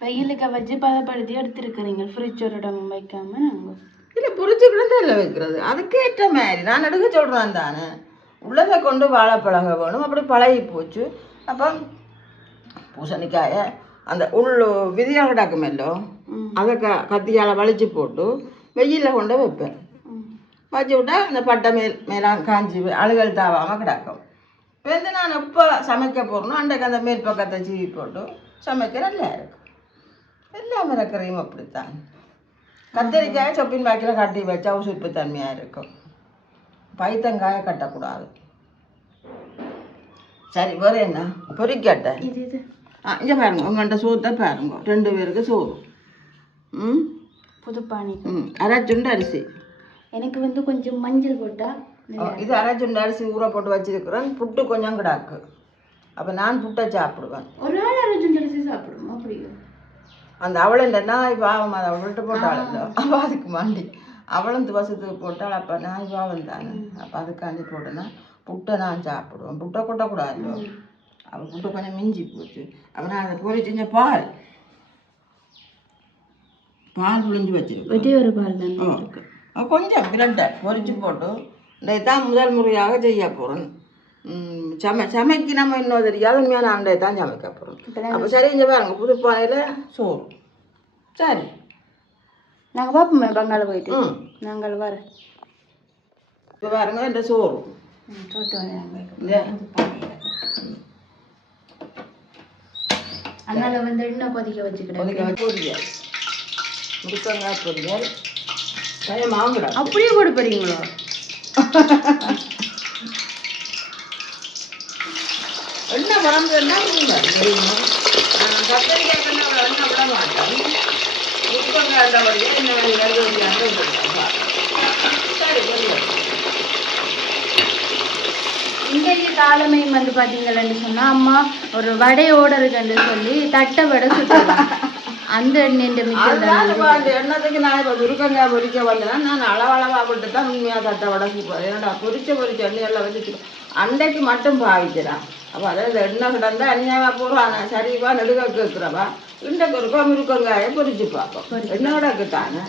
வெயிலுக்கு வச்சு பதப்படுத்தி எடுத்துருக்குறீங்க ஃப்ரிட்ஜ் ஒரு இடம் வைக்காம நாங்கள் இல்லை புரிச்சு கிடந்து இல்லை வைக்கிறது அதுக்கேற்ற மாதிரி நான் எடுக்க சொல்கிறேன் தானே. உள்ளதை கொண்டு வாழைப்பழக வேணும். அப்படி பழகி போச்சு. அப்போ பூசணிக்காயை அந்த விதியாக கிடக்குமல்லோ அதை கத்தியால் வலிச்சு போட்டு வெயிலில் கொண்டு வைப்பேன். வச்சு விட்டா அந்த பட்டை மேலாம் காஞ்சி அழுகல் தாவாமல் கிடக்கும். வந்து நான் எப்போ சமைக்க போகிறேனோ அன்றைக்கு அந்த மேல் பக்கத்தை சீவி போட்டு சமைக்க நல்லா இருக்கும். எல்லாமே இருக்கிறையும் அப்படித்தான். கத்திரிக்காயை சொப்பின் பாக்கில் கட்டி வச்சா உசுப்பு தன்மையாக இருக்கும். பைத்தங்காயை கட்டக்கூடாது. சரி வேறு என்ன பொரிக்கட்டை இங்கே பாருங்க உங்கள்கிட்ட சோத்தை பாருங்க 2 பேருக்கு சோறு புதுப்பானி 1/2 சுண்டு அரிசி. எனக்கு வந்து கொஞ்சம் மஞ்சள் போட்டா இது 1/2 சுண்டு அரிசி ஊற போட்டு வச்சிருக்கிறேன். புட்டு கொஞ்சம் கிடாக்கு. அப்போ நான் புட்டை சாப்பிடுவேன். ஒரு நாள் 1/2 சுண்டு அரிசி சாப்பிடுவோம். அப்படியே அந்த அவளுண்ட நாய் பாவம் அதை அவள்கிட்ட போட்டாளோ அப்போ அதுக்கு மாண்டி அவளும் துவசத்துக்கு போட்டாள். அப்போ நாய் பாவம் தானே. அப்போ அதுக்காண்டி போட்டேன்னா புட்டை நான் சாப்பிடுவேன். புட்டை கொட்டக்கூடாது. அவள் புட்டை கொஞ்சம் மிஞ்சி போச்சு. அப்போ நான் அதை பொரிச்சிங்க பால் புழிஞ்சு வச்சிருக்கேன். ஒரு பால் தான் கொஞ்சம் பிரட்டை பொரிச்சு போட்டு இன்றைத்தான் முதல் முறையாக செய்ய போகிறேன். சமைக்கு நம்ம இன்னும் தெரியாது, உண்மையான அண்டை தான் சமைக்க போகிறோம். அப்போ சரி, இங்கே பாருங்க புதுப்பானையில் சோறு. சரி, நாங்கள் பார்ப்போமே பங்காள போயிட்டு. நாங்கள் வர இப்போ பாருங்க இந்த சோறு அதனால வந்து இன்னும் கொதிக்க வச்சுக்கிட்டேன். பொரியல் முருக்கங்காய் பொரியல் மாங்கடா அப்படியே போட்டு போறீங்களோ? என்ன குழம்பு என்ன தெரியுமா? கத்திரிக்காய் என்ன விட மாட்டேன். முருக்கங்காய் வழியாக என்ன சரி பொரியல். இன்றைக்கு காலமையும் வந்து பார்த்தீங்கன்னு சொன்னால் அம்மா ஒரு வடையோட இருக்குன்னு சொல்லி தட்டை வடை சுற்றுவாங்க. அந்த எண்ணத்துக்கு நான் இப்போ முருக்கங்காய் பொரிக்க வந்தேன்னா நான் அளவளவாக விட்டு தான் உண்மையாக தட்டை வடை சுற்றுவேன். ஏன்னா பொரிச்ச எண்ணெயெல்லாம் வச்சு அண்டைக்கு மட்டும் பாவிக்கிறான். அப்போ அதாவது எண்ணெய் கிடந்தா அநியாயமாக போடுவான். சரிவா நெடுக கேட்குறவா இன்றைக்கு ஒருக்கா முருக்கங்காயை பொரிச்சு பார்ப்போம். எண்ணெய் கிடக்குத்தானே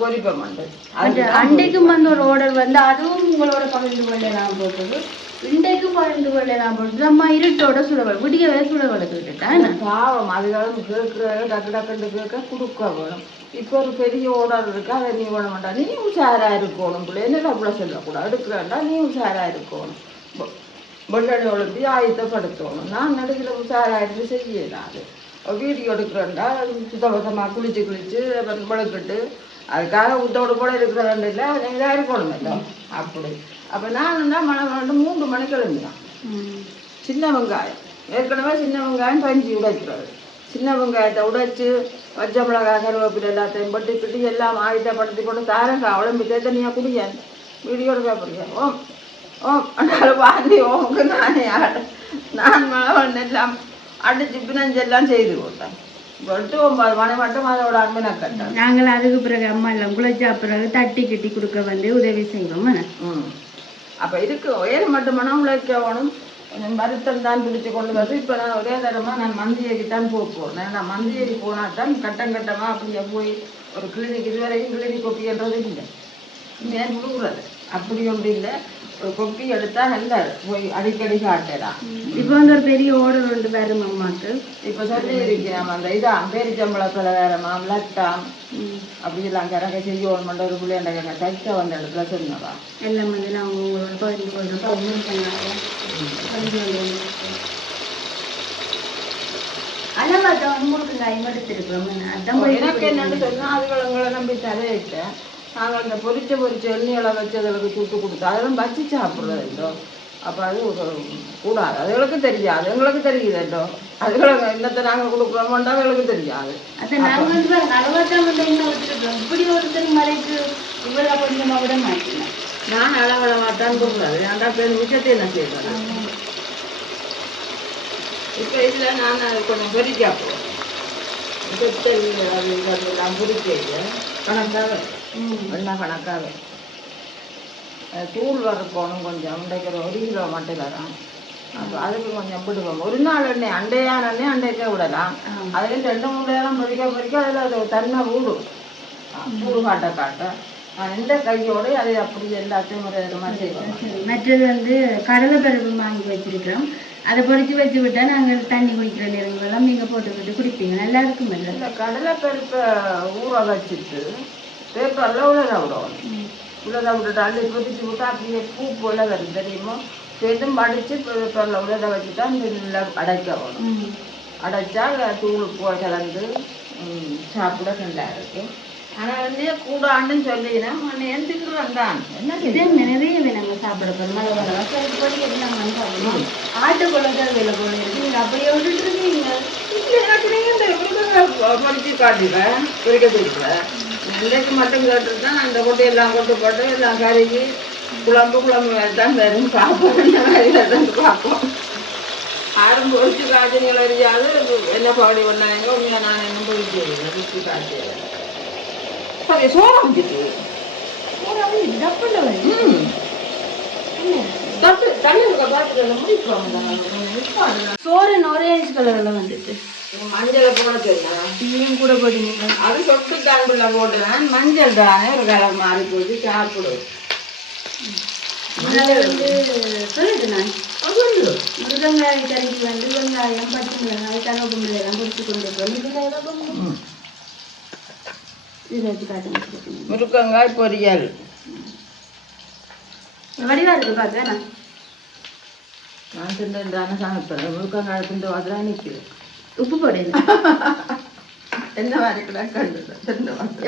பொரிப்ப மாட்டேன். அண்டைக்கும் வந்து ஒரு ஆர்டர் வந்து அதுவும் உங்களோட பகிர்ந்து கொள்ளலாம் போட்டது. இன்றைக்கும் பகிர்ந்து கொள்ளலாம் போட்டது. அம்மா இருட்டோட சுடவல் விடியவே சுடவலை கேட்டுட்டேன். பாவம் அதுக்காக கேட்குற டக்கு டக்குன்னு கேட்க கொடுக்க வேணும். இப்போ ஒரு பெரிய ஆர்டர் இருக்கு, அதை நீ பண்ண மாட்டா. நீ உஷாராக இருக்கணும் பிள்ளை. என்ன அப்படிலாம் சொல்லக்கூடாது. எடுக்கிறேன்டா நீ உஷாராக இருக்கணும். வெள்ளடி ஒழுப்பி ஆயத்தப்படுத்தணும். நான் நடுவில் உஷாராகிட்டு செய்யலாம். அது வீடியோ எடுக்கிறேன்டா சுத்தபத்தமாக குளிச்சு விளக்கிட்டு அதுக்காக உத்தோடு கூட இருக்கிறது இல்லை, இதாக இருக்கணும் இல்லை அப்படி. அப்போ நான் தான் மழை 3 மணிக்கு எழுந்தான். சின்ன வெங்காயம் ஏற்கனவே சின்ன வெங்காயம் பஞ்சு உடைக்கிறது. சின்ன வெங்காயத்தை உடைச்சி பச்சை மிளகாய் கருவேப்பிலை எல்லாத்தையும் பட்டு எல்லாம் ஆயுதப்படுத்தி போட்டு தாரங்க உடம்பு தேத்தனியாக குடியான் வீடியோ எடுக்க போறியா? அதனால வாந்தி ஓமுக்கு நானே நான் மழை எல்லாம் அடிச்சு பினஞ்செல்லாம் செய்து போட்டேன். 9 மணி மட்டும் அதோட அன்பினை கட்டேன். நாங்கள் அதுக்கு பிறகு அம்மா எல்லாம் குளிச்சா பிறகு தட்டி கட்டி கொடுக்க வந்து உதவி செய்வோம். அப்போ இருக்கு உயர மட்டுமானா உழைக்கணும். கொஞ்சம் வருத்தம் தான் பிடிச்சி கொண்டு வருது. இப்போ நான் ஒரே தரமாக நான் மந்தியேரி தான் போகிறேன். நான் மந்தியேரி போனால் தான் கட்டமாக அப்படியே போய் ஒரு கிளினிக் இதுவரைக்கும் கிளினிக் கொப்பின்றது இல்லை. ஏன் முழுகுறது அப்படி ஒன்று இல்லை. ஒரு கொப்பி எடுத்தா நல்லா போய் அடிக்கடி காட்டலாம். இப்போ வந்து ஒரு பெரிய ஆர்டர் உண்டு வேறு அம்மாக்கு. இப்போ சொல்லி இருக்கேன் அந்த இதான் பேரிச்சம்பளத்தில் வேற லட்டாம் அப்படிலாம் கரங்க செய்யணும். ஒரு பிள்ளைங்க தைக்க வந்த இடத்துல சொன்னவா எல்லாம் வந்து நான் உங்களோட பகிர்ந்து கொள்றோம். அளவாதான் முருங்கைக்காய் எடுத்துருக்கோம். எனக்கு என்னன்னு சொன்னால் அதுகளை நம்பி தரையிட்டேன். நாங்கள் அந்த பொரிச்ச எண்ணெயில வச்சு அதுகளுக்கு சுட்டு கொடுத்தோம். அதெல்லாம் வச்சு சாப்பிட்றது இல்லோ. அப்போ அது கூடாது. அதுகளுக்கு தெரியாது, எங்களுக்கு தெரியுதுல்லோ. அதுகளை என்னத்தை நாங்கள் கொடுக்குறோமோண்டா அதுகளுக்கு தெரியாது. அதை நாங்கள் அளவாத்தான் வந்து என்ன வச்சுருக்கோம். இப்படி ஒருத்தர் மலைக்கு இவ்வளோ கொஞ்சமாக விட மாட்டேன். நான் அளவளவாத்தான் கொடுக்குறது. ஏன்டா பேர் மிச்சத்தை என்ன செய்வேன். இப்போ இதில் நான் கொஞ்சம் பொரிக்கா போவேன். அதெல்லாம் பொரிக்க கணக்காக எண்ணெய் கணக்காக தூள் வறுக்கணும். கொஞ்சம் இன்றைக்கு 1 கிலோ மட்டும் தரோம். அப்போ அதுக்கு கொஞ்சம் விடுவோம். ஒரு நாள் எண்ணெய் அண்டையான எண்ணெய் அண்டைக்கே விடலாம். அதில் 2-3 நேரம் பொரிக்க அதில் அது தன்மை ஊடும். சூடு காட்ட நான் இந்த கையோடு அதை அப்படி எல்லாத்தையும் ஒரு மாதிரி செய்வோம். மற்றது வந்து கடலை பருப்பு வாங்கி வச்சிருக்கிறோம். அதை பொறிச்சு வச்சு விட்டா நாங்கள் தண்ணி குடிக்கிற நேரங்களெல்லாம் நீங்கள் போட்டுக்கிட்டு குடிப்பீங்க. நல்லா இருக்கும். இல்லை இந்த கடலை பருப்பை ஊற வச்சுட்டு பேப்பரில் உலக விடணும். உலக விட்டுட்டு அள்ளி கொதிச்சு விட்டா அப்படியே பூ போல வரும் தெரியுமோ. பெரும் அடித்து பேப்பரில் உலக வச்சுட்டா நல்லா அடைக்க வேணும். அடைச்சா தூள் போய் கலந்து சாப்பிட நல்லா இருக்கும். ஆனால் வந்து கூடாண்டுன்னு சொல்லினா ஏன் திங்குறோம் தான் என்ன இதே நிறைய நாங்கள் சாப்பிட போகிறோம். எல்லாம் வந்து சாப்பிடுவோம். ஆட்டுக்குள்ளதான் விலை போல இருக்கு. நீங்கள் அப்படியே விட்டுட்டு இருக்கீங்க. பொறிச்சு காட்டிடுவேன் பொறிக்க கொடுக்குறேன். இன்றைக்கு மட்டும் கேட்டுட்டு தான் நான் இந்த கொட்டை எல்லாம் கொட்டு போட்டு எல்லாம் கருகி குழம்பு தான் வரும். பார்ப்போம் என்ன மாதிரி வருதுன்னு பார்ப்போம். யாரும் பொறிச்சு காய்ச்சல் அறியாது என்ன பாடி பண்ணாங்க. உண்மையாக நான் என்ன பொறிச்சு ருச்சி காய்ச்சல் சரி சோறு அமைச்சிட்டு தப்பு சோறு ஆரஞ்சு கலர்ல வந்துட்டு மஞ்சளை போட சொன்னா நீயும் கூட போட்டீங்க. அது சொட்டு தாண்டுல போட்டுவேன். மஞ்சள் தானே ஒரு கலர் மாறி போச்சு சாப்பிடும். சொல்லிட்டு நான் முருங்காய் கறிக்கு வந்து வெங்காயம் பச்சை மிளகாய் கருவேப்பிலை எல்லாம் பொரிச்சு கொண்டு போய் இதை வச்சு காட்டுங்க. முருங்கங்காய் பொரியல் வடிவா இருக்கு பாக்க. நான் தின்னு சமைப்பேன். முருங்கங்காய் திண்டு அதெல்லாம் நிற்குது. உப்பு போடுங்க. என்ன மாதிரி கூட கண்டு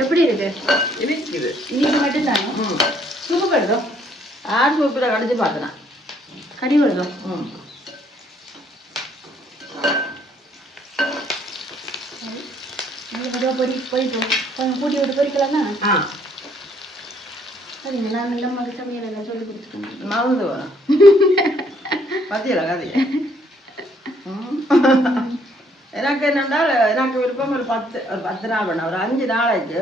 எப்படி இருக்கு? இருக்குது இன்னைக்கு மட்டும்தானே சூப்பு கடுதோம். ஆடு சூப்பில் கடிச்சு பார்த்தேன். கறி வருதோம். பொறி பொறிப்போம். கொஞ்சம் கூட்டி விட்டு பொறிக்கலாமா? சரிங்க. நான் நல்ல மாதிரி சமையல் எல்லாம் சொல்லி கொடுத்துருக்கேன். மறந்து வரும் பத்தியல கதையை. எனக்கு என்னென்றால் எனக்கு விருப்பம் ஒரு 10 நாள் வேணும். ஒரு 5 நாளைக்கு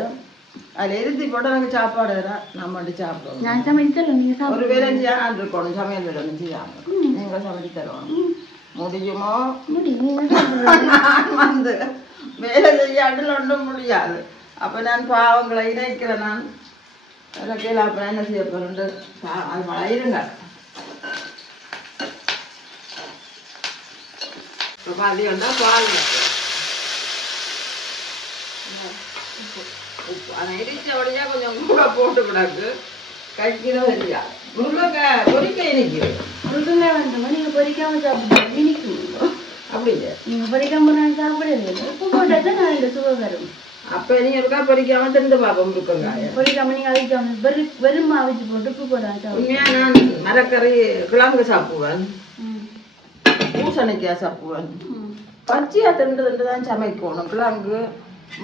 அதில் எழுதி போட்டு எனக்கு சாப்பாடு நம்ம மட்டும் சாப்பிடுவோம். நான் சமைச்சு நீங்கள் ஒரு வேலை செய்யாமல் இருக்கணும். சமையல் வேலை செய்யாமல் நீங்கள் சமைச்சு தருவோம். முடியுமோ? நான் வந்து வேலை செய்யாட்டில் ஒன்றும் முடியாது. அப்போ நான் பாவங்களை இணைக்கிறேன். நான் எனக்கு அப்போ என்ன செய்ய போகிறேன்ட்டு அது மழையிருங்க. இப்போ பாத்தீங்கன்னா பால் உப்பு அதை இடிச்சபடியாக கொஞ்சம் கூட போட்டு கிடக்கு. கழிக்கிறோம் இல்லையா? முருங்கைக்காய் பொரிக்க இனிக்குது. முருங்கைக்காய் வேண்டாமா? நீங்கள் பொரிக்காமல் சாப்பிடுங்க. இனிக்கும். அப்படி இல்லை. நீங்கள் பொரிக்காமல் நான் சாப்பிடல. உப்பு போட்டால் தான் நான் இந்த சுவை வரும். அப்போ நீங்கள் இருக்கா பொரிக்காமல் திண்டு பார்ப்போம் முருங்கைக்காயை. பொரிக்காமல் நீங்கள் அவிக்காமல் வெறும் அவிச்சு போட்டு உப்பு போடாமல் உண்மையாக நான் மரக்கறி கிழங்கு சாப்பிடுவேன். பூசணிக்காய் சாப்பிடுவேன். பச்சையாக திண்டு தான் சமைக்கணும். கிழங்கு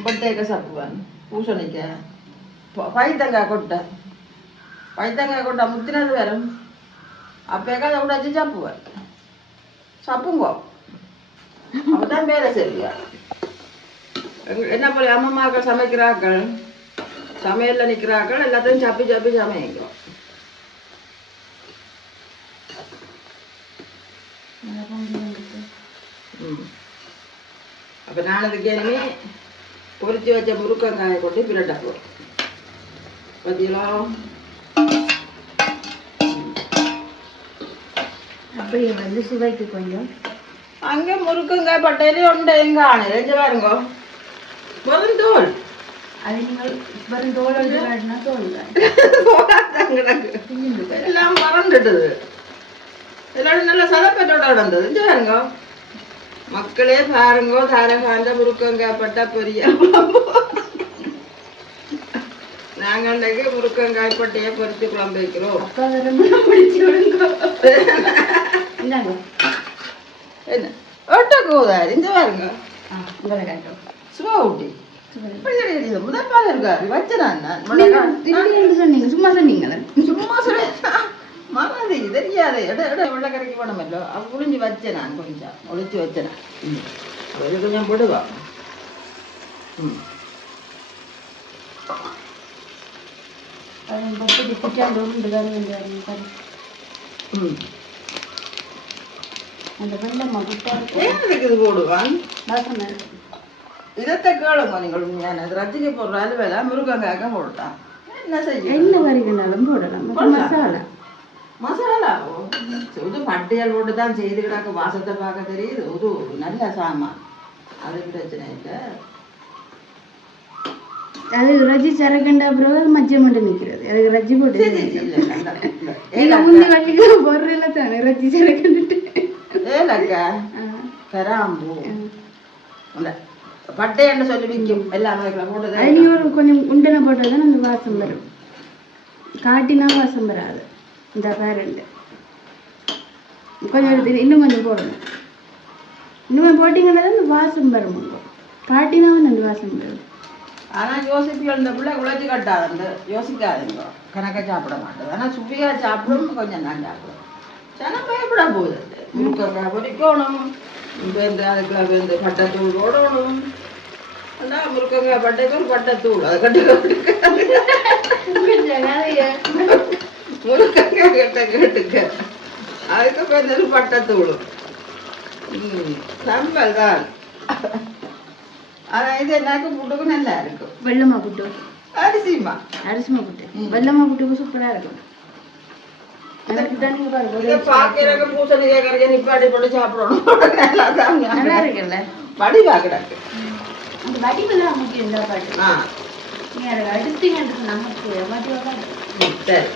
பட்டைக்காய் சாப்பிடுவேன். பூசணிக்காய் பைத்தங்காய் கொட்டை முத்தினது வரும். அப்போக்கா அதை விடாச்சு சாப்பிடுவேன். சாப்பிடுங்கோ. அப்பதான் வேலை சரியா. என்ன போல அம்மாக்கள் சமைக்கிறார்கள், சமையல்ல நிற்கிறார்கள், எல்லாத்தையும் சப்பி சமைங்க. அப்போ நாளைக்கு இனிமே பொரிச்சு வச்ச முருங்கைக்காயை கொண்டு பிரட்டா போடும். பார்த்தீங்களா? அப்படியே வந்து சுவைக்கு கொஞ்சம் அங்கே முருங்கைக்காய் பட்டையிலே உண்டு. எங்க ஆணை ரெண்டு பாருங்க. வெறும் தோல். அது நீங்கள் வெறும் தோல் காட்டினா தோல் எல்லாம் மறந்துட்டுது. எல்லாரும் நல்லா சதப்பட்டோட நடந்தது. இங்கே பாருங்க மக்களே, பாருங்கோ. தாரகாந்த முருங்கைக்காய் பட்டா பொரியல். நாங்கள் அன்றைக்கு முருங்கைக்காய் பட்டையை பொரித்து குழம்பு வைக்கிறோம். என்ன ஒட்டக்கூடாது. இங்கே பாருங்க சும்மா ஊட்டி முதல் பால் இருக்காரு வச்சேன். சொன்னீங்க சும்மா சொன்னீங்க. சும்மா சொல்ல மறந்து தெரியாது. வெள்ளக்கரைக்கு போனமல்லோ அது புளிஞ்சு வச்சேன். நான் கொஞ்சம் ஒழிச்சு வச்சேன். அது கொஞ்சம் போடுவா. அந்த வெள்ளம்மா இது போடுவான். இதத்தை கேளுங்க நீங்கள். உண்மையான ரஜினி போடுற அலுவலை முருங்கைக்காக போட்டான். என்ன செய்ய என்ன வரைக்குனாலும் போடலாம். மசாலா மசாலாவோ இது பட்டியல் போட்டு தான் செய்து கிடக்கு. வாசத்தை பார்க்க தெரியுது. ஒரு நல்ல சாமான். அது பிரச்சனை இல்லை. அது ரஜ்ஜி சரக்கண்டா அப்புறம் மஜ்ஜை மட்டும் நிற்கிறது. அதுக்கு ரஜ்ஜி போட்டு பொருள் தானே ரஜ்ஜி சரக்கண்டுட்டு ஏலக்கா கராம்பூ பட்டைன்னு சொல்லி விற்கும். எல்லாமே போட்டு ஒரு கொஞ்சம் உண்டனை போட்டால் தான் அந்த வாசம் வரும். காட்டினா வாசம் வராது. இந்த பேரண்டு கொஞ்சம் இன்னும் கொஞ்சம் போடணும். இன்னும் போட்டிங்கன்னா தான் இந்த வாசம் வரும். காட்டினா அந்த வாசம் வரும். ஆனால் யோசிப்பியல் இந்த பிள்ளை உழைச்சி கட்டாது. யோசிக்காதுங்க. கணக்காக சாப்பிட மாட்டேது. ஆனால் சுவையாக சாப்பிடும். கொஞ்சம் நான் சாப்பிடுவேன். சில பயப்பட போகுது. முருங்கைக்காய் பொரிக்கணும். வெந்து அதுக்குள்ள வெந்து பட்டைத்தூள் போடணும். முருங்கைக்காய் பட்டைத்தூள் பட்டைத்தூள் அதை கட்டி முருங்கைக்காய் கேட்டுக்க. அதுக்கு பேர் நெருப்பட்டத்தூள். சம்பல் தான். ஆனால் இது எனக்கு புட்டுக்கு நல்லா இருக்கும். வெள்ளமா புட்டு அரிசிமா புட்டு வெள்ளமா புட்டுக்கு சூப்பராக இருக்கும். பாக்கிறக்கு பூசணிக்காய் கரையை நிப்பாட்டி போட்டு சாப்பிடணும். நல்லா இருக்குல்ல வடிவா கிடக்கு. அந்த வடிவெல்லாம் முக்கியம் இந்த பாட்டு. நீ அதை எடுத்தீங்கன்னு நமக்கு வடிவாக சரி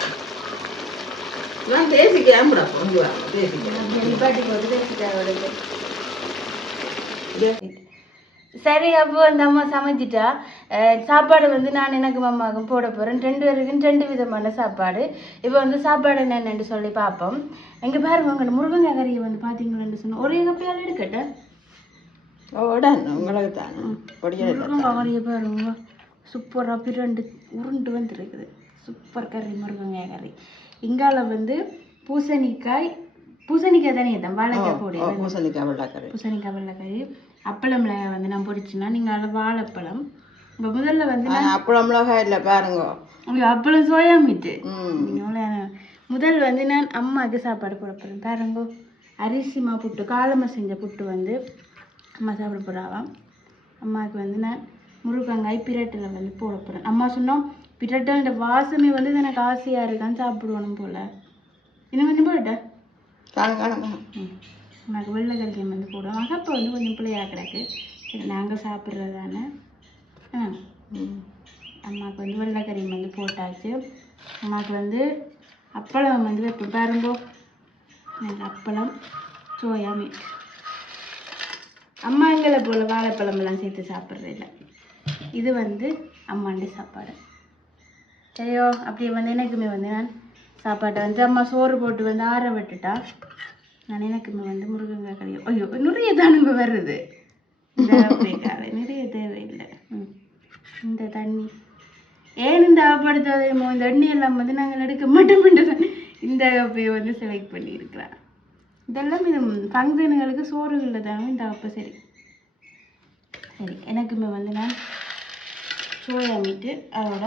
நான் தேசிக்காய் கூட கொண்டு வரேன். தேசிக்காய் நிப்பாட்டி போட்டு தேசிக்காய். சரி, அப்போ அந்த அம்மா சமைச்சிட்டா. சாப்பாடு வந்து நான் எனக்கு அம்மாவுக்கும் போட போகிறேன். 2 பேருக்கும் 2 விதமான சாப்பாடு. இப்போ வந்து சாப்பாடு என்னென்னு சொல்லி பார்ப்போம். எங்கே பாருங்க உங்களோட முருங்கக்காய் கறியை வந்து பார்த்தீங்கன்னு சொன்னோம். ஒரு கப்பையால் எடுக்கட்டேன் உங்களுக்கு தான் முருங்கக்காய் கறியை பாருங்க சூப்பராக பிரண்டு உருண்டு வந்துருக்குது. சூப்பர் கறி முருங்கக்காய் கறி. இங்கால வந்து பூசணிக்காய் தானே தான் வாழைக்காய் போடு. பூசணிக்காய் வெள்ளைக்கறி அப்பளம் மிளகாய் வந்து நான் பொரிச்சுன்னா நீங்கள் அதில் வாழைப்பழம். இப்போ முதல்ல வந்து அப்பளம் மிளகாய் இல்லை பாருங்க. அப்பளம் சோயா மீட்டு. முதல் வந்து நான் அம்மாவுக்கு சாப்பாடு போட போகிறேன். பாருங்க அரிசிமா புட்டு காலமாக செஞ்ச புட்டு வந்து அம்மா சாப்பிட போகிறாவாம். அம்மாவுக்கு வந்து நான் முருங்கங்காய் பிரட்டில் வந்து போட போகிறேன். அம்மா சொன்னோம் பிரட்டல் வாசமே வந்து எனக்கு ஆசையாக இருக்கான்னு சாப்பிடுவோம் போல். இன்னும் கொஞ்சம் போட்டேன் உனக்கு வெள்ளைக்கறியம் வந்து போடுவோம். அப்போ வந்து கொஞ்சம் பிள்ளையாக கிடக்கு. சரி நாங்கள் சாப்பிட்றது தானே. அம்மாவுக்கு வந்து வெள்ளைக்கறியம் வந்து போட்டாச்சு. அம்மாவுக்கு வந்து அப்பளம் வந்து வைப்பேன் பாருங்கோ. எனக்கு அப்பளம் சோயா மீட். அம்மா எங்களை போல் வாழைப்பழமெல்லாம் சேர்த்து சாப்பிட்றதில்ல. இது வந்து அம்மாண்ட சாப்பாடு. சரியோ அப்படியே வந்து எனக்குமே வந்து நான் சாப்பாட்டை வந்து அம்மா சோறு போட்டு வந்து ஆற விட்டுட்டா. நான் எனக்குமே வந்து முருங்கக்காய் கறி. ஐயோ நிறைய தானுங்க வருது. இந்த அப்படிக்கால நிறைய தேவையில்லை. இந்த தண்ணி ஏன் இந்த ஆப்படுத்தாதேமோ இந்த தண்ணி எல்லாம் வந்து நாங்கள் எடுக்க மாட்டோம். இந்த கப்பையை வந்து செலக்ட் பண்ணியிருக்கிறேன். இதெல்லாம் இது ஃபங்க்ஷனுங்களுக்கு சோறுகளில் தானே இந்த கப்பை. சரி சரி எனக்குமே வந்து நான் சோயா மீட்டு அதோட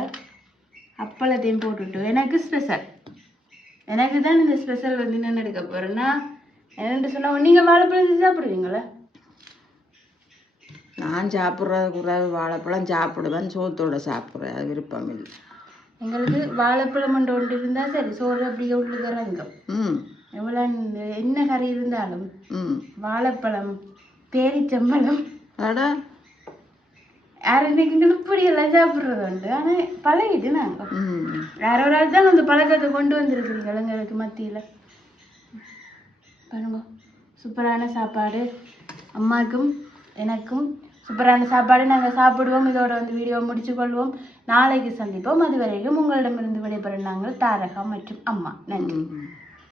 அப்பளத்தையும் போட்டுவிட்டு எனக்கு ஸ்பெஷல். எனக்கு தான் இந்த ஸ்பெஷல் வந்து நான் எடுக்க போகிறேன்னா என்னென்று சொன்னால் நீங்கள் வாழைப்பழம் சாப்பிடுவீங்களா? நான் சாப்பிட்றது கூட வாழைப்பழம் சாப்பிடுவேன். சோத்தோட சாப்பிட்றேன். அது விருப்பம் இல்லை எங்களுக்கு. வாழைப்பழம் ஒன்று இருந்தால் சரி சோறு அப்படியே உள்ளுக்கு இறங்கும். எவ்வளோ என்ன கறி இருந்தாலும் வாழைப்பழம் பேரிச்சம்பழம் யார் இன்னைக்கு இப்படியெல்லாம் சாப்பிட்றது உண்டு. ஆனால் பழகிட்டு நாங்கள் வேற ஒரு ஆள் தான் அந்த பழக்கத்தை கொண்டு வந்துருக்குறீங்க எங்களுக்கு மத்தியில். பாருங்க சூப்பரான சாப்பாடு. அம்மாவுக்கும் எனக்கும் சூப்பரான சாப்பாடு. நாங்கள் சாப்பிடுவோம். இதோட வந்து வீடியோ முடிச்சு கொள்வோம். நாளைக்கு சந்திப்போம். அது வரைக்கும் உங்களிடமிருந்து விடைபெறும் நாங்கள் தாரகா மற்றும் அம்மா. நன்றி.